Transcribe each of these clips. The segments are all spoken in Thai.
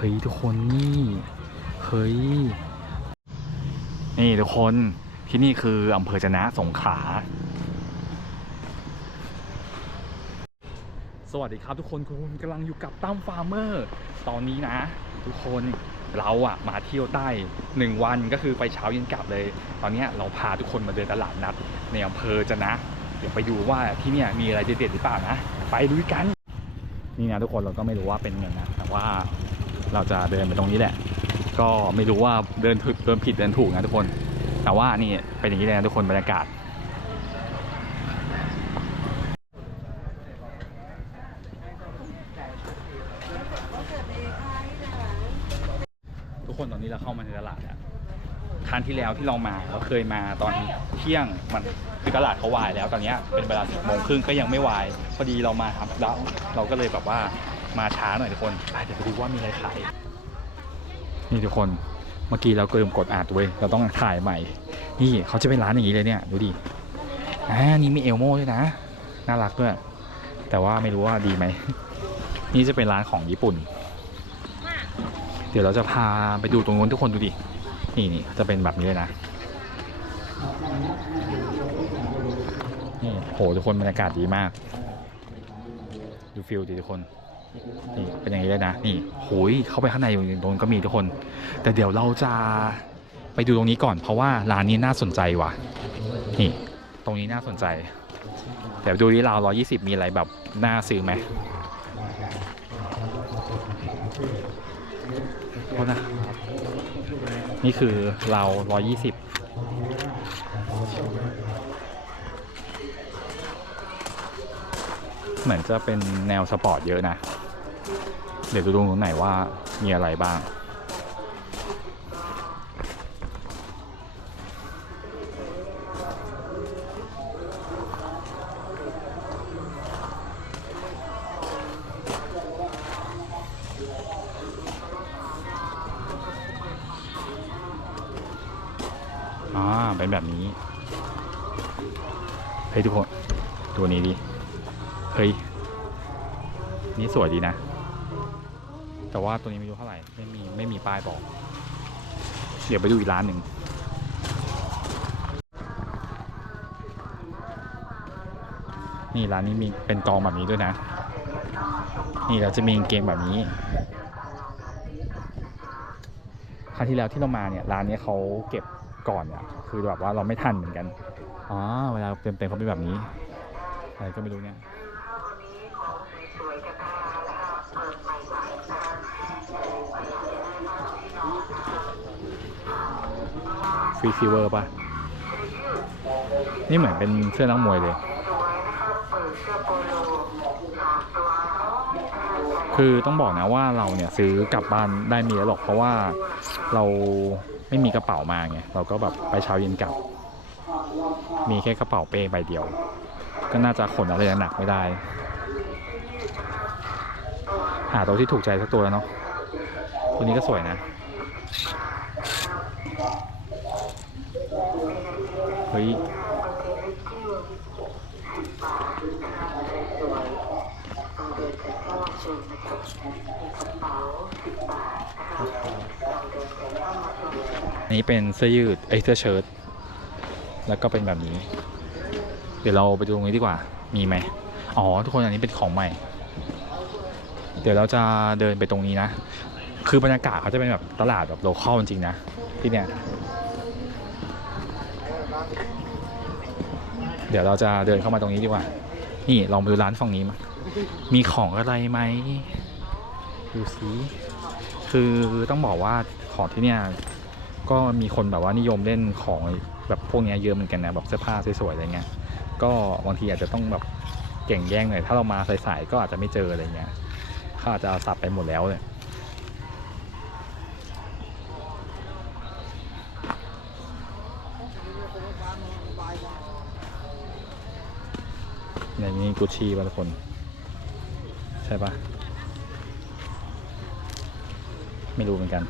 เฮ้ยทุกคนนี่เฮ้ยนี่ทุกคนที่นี่คืออำเภอจนะสงขลาสวัสดีครับทุกคนคุณกำลังอยู่กับตั้มฟาร์มเมอร์ตอนนี้นะ ทุกคนเราอะมาเที่ยวใต้หนึ่งวันก็คือไปเช้าเย็นกลับเลย ตอนเนี้ยเราพาทุกคนมาเดินตลาดนัดในอำเภอจะนะ เดี๋ยวไปดูว่าที่นี่มีอะไรเด็ดๆหรือเปล่านะ ไปดูกัน นี่นะทุกคนเราก็ไม่รู้ว่าเป็นเงินนะแต่ว่า เราจะเดินไปตรงนี้แหละ ก็ไม่รู้ว่าเดินเดินผิดเดินถูกนะทุกคน แต่ว่านี่เป็นอย่างนี้เลยนะทุกคนบรรยากาศทุกคนตอนนี้เราเข้ามาในตลาดแล้วครั้งที่แล้วที่เรามาเราเคยมาตอนเที่ยงมันคือตลาดเขาวายแล้วตอนนี้เป็นเวลาสิบโมงครึ่งก็ยังไม่วายพอดีเรามาทำแล้วเราก็เลยแบบว่า มาช้าหน่อยทุกคนไปเดี๋ยวไปดูว่ามีอะไรขายนี่ทุกคนเมื่อกี้เราลืมกดอ่านด้วยเราต้องถ่ายใหม่ นี่เขาจะเป็นร้านอย่างนี้เลยเนี่ยดูดิอ่านี่มีเอลโม่ด้วยนะน่ารักด้วยแต่ว่าไม่รู้ว่าดีไหมนี่จะเป็นร้านของญี่ปุ่น เดี๋ยวเราจะพาไปดูตรงนู้นทุกคนดูดินี่นี่จะเป็นแบบนี้เลยนะนี่โหทุกคนบรรยากาศดีมาก ดูฟิลดิทุกคน นี่เป็นอย่างนี้เลยนะ นี่โหยเข้าไปข้างในตรงนู้นก็มีทุกคน แต่เดี๋ยวเราจะไปดูตรงนี้ก่อน เพราะว่าร้านนี้น่าสนใจว่ะ นี่ตรงนี้น่าสนใจแต่ดูที่ราวร้อยี่สิบมีอะไรแบบน่าซื้อไหมโทษนะนี่คือเราร้อยี่สิบเหมือนจะเป็นแนวสปอร์ตเยอะนะ เดี๋ยวดูตรงไหนว่ามีอะไรบ้าง อ่า เป็นแบบนี้ เฮ้ยทุกคน ตัวนี้ดิ เฮ้ย นี่สวยดีนะ แต่ว่าตัวนี้ไม่รู้เท่าไหร่ ไม่มีไม่มีป้ายบอก เดี๋ยวไปดูอีกร้านหนึ่ง นี่ร้านนี้มีเป็นกองแบบนี้ด้วยนะ นี่เราจะมีกางเกงแบบนี้ ครั้งที่แล้วที่เรามาเนี่ยร้านเนี้ยเขาเก็บก่อนเนี่ยคือแบบว่าเราไม่ทันเหมือนกัน อ๋อเวลาเต็มเต็มๆเขาเป็นแบบนี้อะไรก็ไม่รู้เนี่ย ฟรีฟิเวอร์ป่ะ นี่เหมือนเป็นเสื้อนักมวยเลย คือต้องบอกนะว่าเราเนี่ยซื้อกลับบ้านได้ไมีแล้วหรอกเพราะว่าเราไม่มีกระเป๋ามาไงเราก็แบบไปเช้าเย็นกลับ มีแค่กระเป๋าเป้ใบเดียว ก็น่าจะขนอะไรหนักไม่ได้ หาตัวที่ถูกใจสักตัวแล้วเนาะตัวนี้ก็สวยนะ เฮ้ยนี้เป็นเสื้อยืดไอยเสื้อเชิ้ตแล้วก็เป็นแบบนี้ เดี๋ยวเราไปดูตรงนี้ดีกว่า มีไหมอ๋อ ทุกคนอันนี้เป็นของใหม่ เดี๋ยวเราจะเดินไปตรงนี้นะ คือบรรยากาศเขาจะเป็นแบบตลาดแบบโลคอลจริงๆนะ ที่เนี่ย เดี๋ยวเราจะเดินเข้ามาตรงนี้ดีกว่า นี่ลองไปดูร้านฝั่งนี้มา มีของอะไรไหมดูสิคือต้องบอกว่าของที่เนี่ยก็มีคนแบบว่านิยมเล่นของแบบพวกเนี้ยเยอะเหมือนกันนะแบบเสื้อผ้าสวยๆอะไรเงี้ย ก็บางทีอาจจะต้องแบบเก่งแย่งหน่อยถ้าเรามาสายๆก็อาจจะไม่เจออะไรเงี้ยเขาอาจจะเอาสับไปหมดแล้วเลย นี่กุชชี่ป่ะทุกคน ใช่ปะไม่รู้เหมือนกัน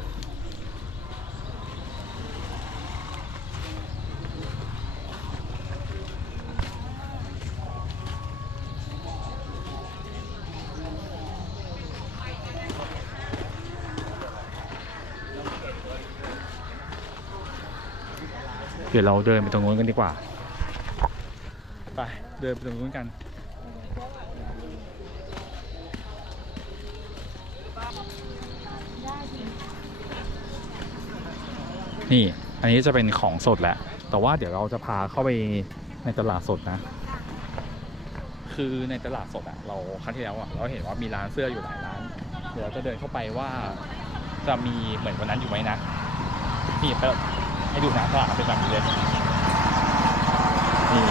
เดี๋ยวเราเดินไปตรงนู้นกันดีกว่า ไป เดินไปตรงนู้นกัน นี่อันนี้จะเป็นของสดแหละ แต่ว่าเดี๋ยวเราจะพาเข้าไปในตลาดสดนะ คือในตลาดสดอะเราครั้งที่แล้วอะเราเห็นว่ามีร้านเสื้ออยู่หลายร้าน เดี๋ยวเราจะเดินเข้าไปว่าจะมีเหมือนวันนั้นอยู่ไหมนะนี่เปิดให้ดูนะตลาดเป็นแบบนี้เลยนี่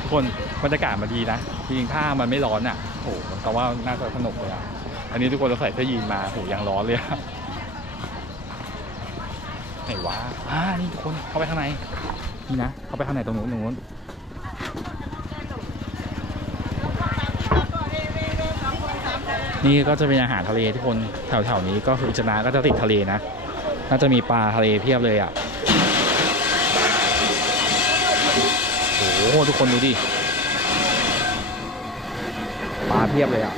ทุกคนบรรยากาศมันดีนะจริงๆถ้ามันไม่ร้อนอะโอ้โหแต่ว่าน่าจะสนุกเลยอะ อันนี้ทุกคนเราใส่เสื้อยีนมาโหยังร้อนเลยไหนวะอ่านี่ทุกคนเข้าไปข้างในนี่นะเข้าไปข้างในตรงนู้นตรงนู้นนี่ก็จะเป็นอาหารทะเลทุกคนแถวๆนี้ก็คือจนาก็จะติดทะเลนะน่าจะมีปลาทะเลเพียบเลยอะโอ้โหทุกคนดูดิปลาเพียบเลยอะ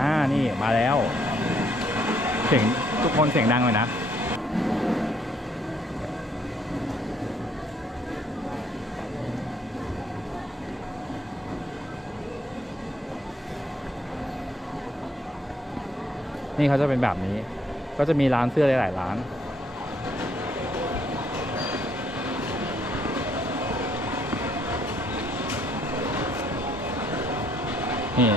อ่า นี่มาแล้ว เสียงทุกคนเสียงดังเลยนะ นี่เขาจะเป็นแบบนี้ ก็จะมีร้านเสื้อหลายๆร้านนี่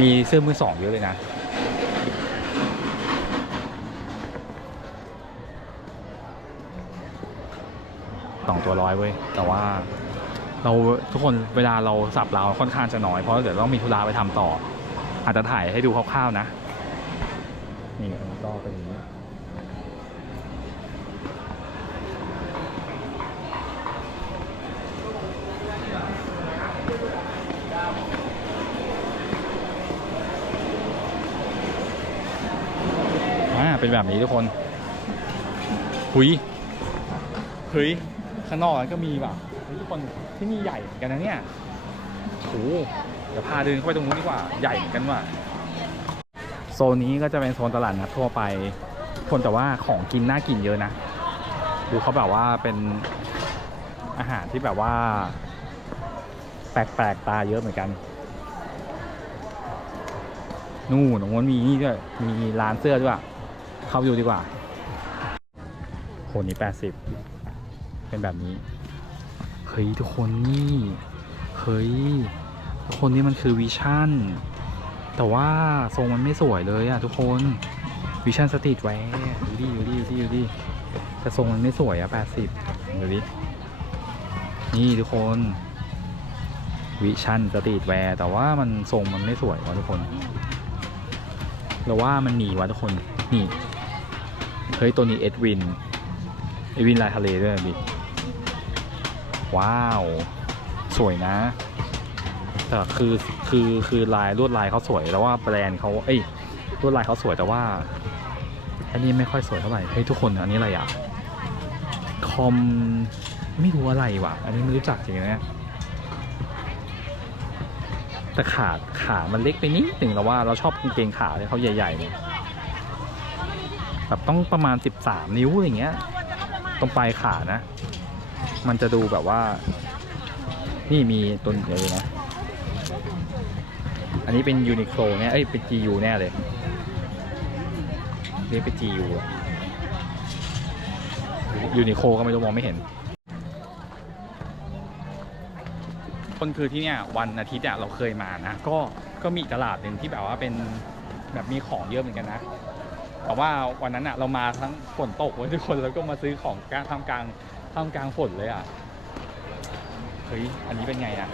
มีเสื้อมือสองเยอะเลยนะ สองตัวร้อยเว้ย แต่ว่าเราทุกคนเวลาเราสับเราค่อนข้างจะน้อย เพราะเดี๋ยวต้องมีธุระไปทำต่อ อาจจะถ่ายให้ดูคร่าวๆนะ นี่ก็เป็นอย่างนี้ อ่าเป็นแบบนี้ทุกคนหุยเฮ้ยข้างนอกนั้นก็มีว่ะเฮ้ยทุกคนที่นี่ใหญ่กันนะเนี่ยโอ้โหเดี๋ยวพาเดินเข้าไปตรงนู้นดีกว่าใหญ่เหมือนกันว่ะโซนนี้ก็จะเป็นโซนตลาดนัดทั่วไป คนแต่ว่าของกินน่ากินเยอะนะ ดูเขาแบบว่าเป็นอาหารที่แบบว่า แปลกๆตาเยอะเหมือนกัน นู่นตรงนู้นมีนี่ด้วยมีร้านเสื้อด้วย เข้าดูดีกว่าโหนี่แปดสิบเป็นแบบนี้ เฮ้ย ทุกคนนี่ เฮ้ย ทุกคนนี่มันคือวิชั่น แต่ว่าทรงมันไม่สวยเลยอะทุกคนวิชั่นสตรีทแวร์ดูดิดูดิดูดิดูดิแต่ทรงมันไม่สวยอะแปดสิบดูดิ นี่ทุกคนวิชั่นสตรีทแวร์แต่ว่ามันทรงมันไม่สวยวะทุกคนเราว่ามันหนีวะทุกคน นี่ เฮ้ย ตัวนี้เอ็ดวิน เอ็ดวินลายทะเลด้วยดิว้าว สวยนะ แต่คือคือคือลายลวดลายเขาสวยแต่ว่าแบรนด์เขาเอ้ยลวดลายเขาสวยแต่ว่าอันนี้ไม่ค่อยสวยเท่าไหร่เฮ้ยทุกคนอันนี้อะไรอะคอมไม่รู้อะไรว่ะ อันนี้ไม่รู้จักจริงๆนะแต่ขาขามันเล็กไปนิดหนึ่งแต่ว่าเราชอบกางเกงขาที่เขาใหญ่ๆเนี่ย แบบต้องประมาณ 13 นิ้วอะไรเงี้ย ตรงปลายขานะ มันจะดูแบบว่า นี่มีตัวเดียวเลยนะ อันนี้เป็นยูนิโคลเนี่ย เอ้ย เป็น GU แน่เลย นี่เป็น GU อะยูนิโคก็ไม่รู้มองไม่เห็น คนคือที่เนี่ยวันอาทิตย์อะเราเคยมานะ ก็ ก็มีตลาดหนึ่งที่แบบว่าเป็นแบบมีของเยอะเหมือนกันนะ แต่ว่าวันนั้นอะเรามาทั้งฝนตกว้ยทุกคนแล้วก็มาซื้อของกลางท่ามกลางท่ามกลางฝนเลยอะเฮ้ยอันนี้เป็นไงอะ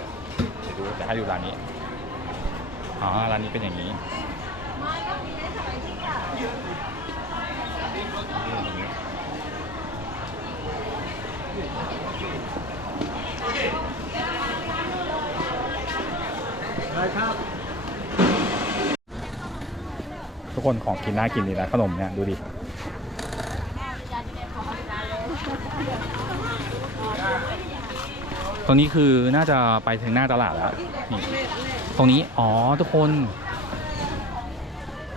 เดี๋ยวดูจะให้ดูร้านนี้อ๋อร้านนี้เป็นอย่างนี้ทุ กคนของกินน่ากินดีนะขนมเนี่ยดูดิตรงนี้คือน่าจะไปถึงหน้าตลาดแล้วนี่ตรงนี้อ๋อทุกคน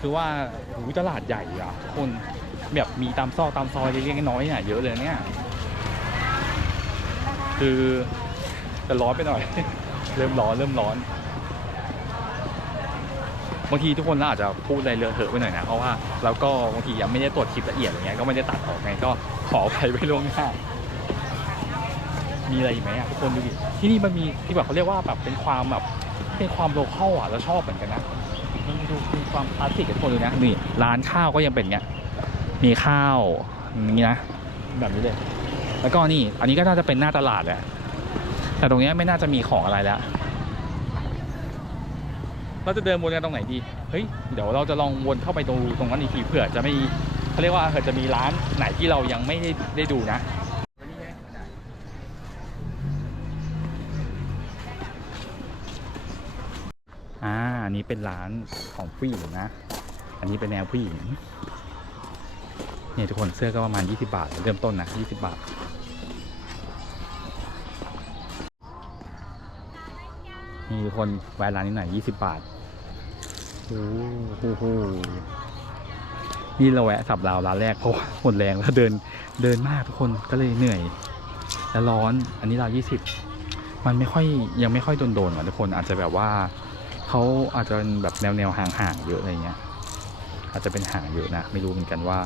คือว่าหูตลาดใหญ่อะทุกคนแบบมีตามซอกตามซอยเล็กๆน้อยๆเนี่ยเยอะเลยเนี่ยคือจะร้อนไปหน่อย เริ่มร้อนเริ่มร้อน บางทีทุกคนเราอาจจะพูดอะไรเลอะเทอะไปหน่อยนะ เพราะว่าเราก็บางทียังไม่ได้ตรวจคลิปละเอียดอย่างเงี้ยก็ไม่ได้ตัดออกไงก็ขออภัยไว้ล่วงหน้ามีอะไรอีกไหมอะทุกคนดูดิที่นี่มันมีที่แบบเขาเรียกว่าแบบเป็นความแบบเป็นความโลเคอลอะเราชอบเหมือนกันนะมันดูมีความคลาสสิกกับคนดูนะนี่ร้านข้าวก็ยังเป็นเงี้ยมีข้าวอย่างนี้นะแบบนี้เลย แล้วก็นี่ อันนี้ก็น่าจะเป็นหน้าตลาดแหละแต่ตรงเนี้ยไม่น่าจะมีของอะไรแล้ว เราจะเดินวนกันตรงไหนดีเฮ้ยเดี๋ยวเราจะลองวนเข้าไปดูตรงนั้นอีกทีเผื่อจะไม่เขาเรียกว่าเผื่อจะมีร้านไหนที่เรายังไม่ได้ได้ดูนะอ่าอันนี้เป็นร้านของผู้หญิงนะ อันนี้เป็นแนวผู้หญิงเนี่ยทุกคนเสื้อก็ประมาณ 20 บาท เริ่มต้นนะ 20 บาท นี่ทุกคนแวะร้านนี้หน่อย 20 บาท นี่เราแวะสับราวร้านแรกเพราะว่าหมดแรงแล้วเดินเดินมากทุกคนก็เลยเหนื่อย แล้วร้อนอันนี้เรา20มันไม่ค่อยยังไม่ค่อยโดนๆอะทุกคนอาจจะแบบว่าเขาอาจจะเป็นแบบแนวแนวห่างๆเยอะอะไรเงี้ย อาจจะเป็นห่างเยอะนะไม่รู้เหมือนกันว่า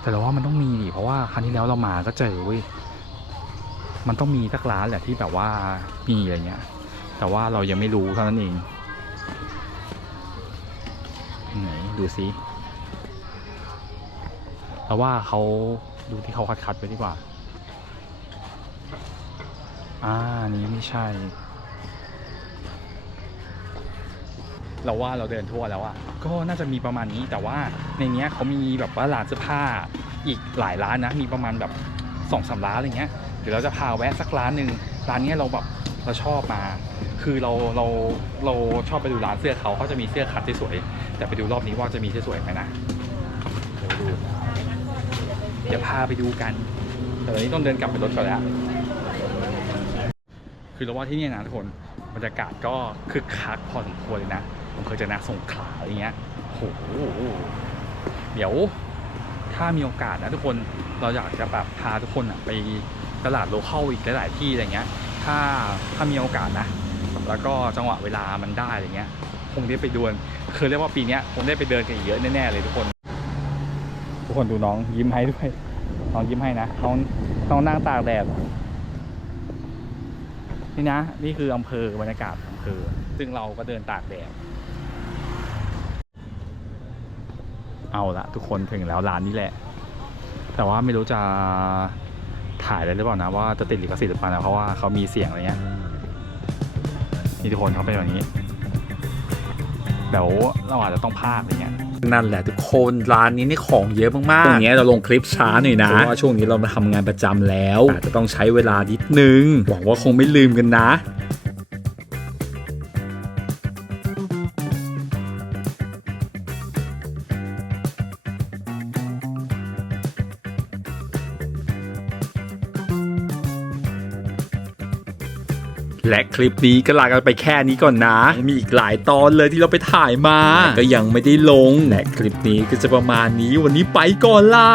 แต่เราว่ามันต้องมีดิเพราะว่าครั้งที่แล้วเรามาก็เจอเว้ยมันต้องมีสักร้านแหละที่แบบว่ามีอะไรเงี้ย แต่ว่าเรายังไม่รู้เท่านั้นเอง ไหนดูซิเราว่าเขาดูที่เขาคัดๆไปดีกว่า อ่านนี้ไม่ใช่ เราว่าเราเดินทั่วแล้วอะก็น่าจะมีประมาณนี้แต่ว่าในเนี้ยเขามีแบบว่าร้านเสื้อผ้าอีกหลายร้านนะ มีประมาณแบบสองสามร้านอะไรเงี้ยเดี๋ยวเราจะพาแวะสักร้านหนึ่งร้านเนี้ยเราแบบเราชอบมา คือเราเราเราชอบไปดูร้านเสื้อเขาเขาจะมีเสื้อคัดที่สวย แต่ไปดูรอบนี้ว่าจะมีที่สวยไหมนะเดี๋ยวดูเดี๋ยวพาไปดูกัน แต่ตอนนี้ต้องเดินกลับไปรถก่อนแล้วคือเราว่าที่นี่นะทุกคนบรรยากาศก็คึกคักพอสมควรเลยนะผมเคยเจะนักสงขาอะไรเงี้ยโหเดี๋ยวถ้ามีโอกาสนะทุกคนเราอยากจะแบบพาทุกคนไปตลาดโลเคอลอีกหลาย ๆ ที่อะไรเงี้ย ถ้าถ้ามีโอกาสนะ แล้วก็จังหวะเวลามันได้อะไรเงี้ย งได้ไปดวนคือเรียกว่าปีนี้คงได้ไปเดินกันเยอะแน่ๆเลยทุกคน ทุกคนดูน้องยิ้มให้ด้วยน้องยิ้มให้นะน้องน้องนั่งตากแดดนี่นะ นี่คืออำเภอบรรยากาศอำเภอ ซึ่งเราก็เดินตากแดดเอาละทุกคนถึงแล้วร้านนี้แหละ แต่ว่าไม่รู้จะถ่ายได้หรือเปล่านะว่าจะติดลิขสิทธิ์หรือเปล่านะเพราะว่าเขามีเสียงอะไรเงี้ยนี่ทุกคนเขาเป็นแบบนี้ เดี๋ยวเราอาจจะต้องพากย์อะไรเงี้ยนั่นแหละทุกคนร้านนี้นี่ของเยอะมากๆช่วงนี้เราลงคลิปช้าหน่อยนะเพราะว่าช่วงนี้เรามาทำงานประจำแล้วอาจจะต้องใช้เวลานิดนึงหวังว่าคงไม่ลืมกันนะ และคลิปนี้ก็ลากันไปแค่นี้ก่อนนะ มีอีกหลายตอนเลยที่เราไปถ่ายมา ก็ยังไม่ได้ลงและคลิปนี้ก็จะประมาณนี้วันนี้ไปก่อนละ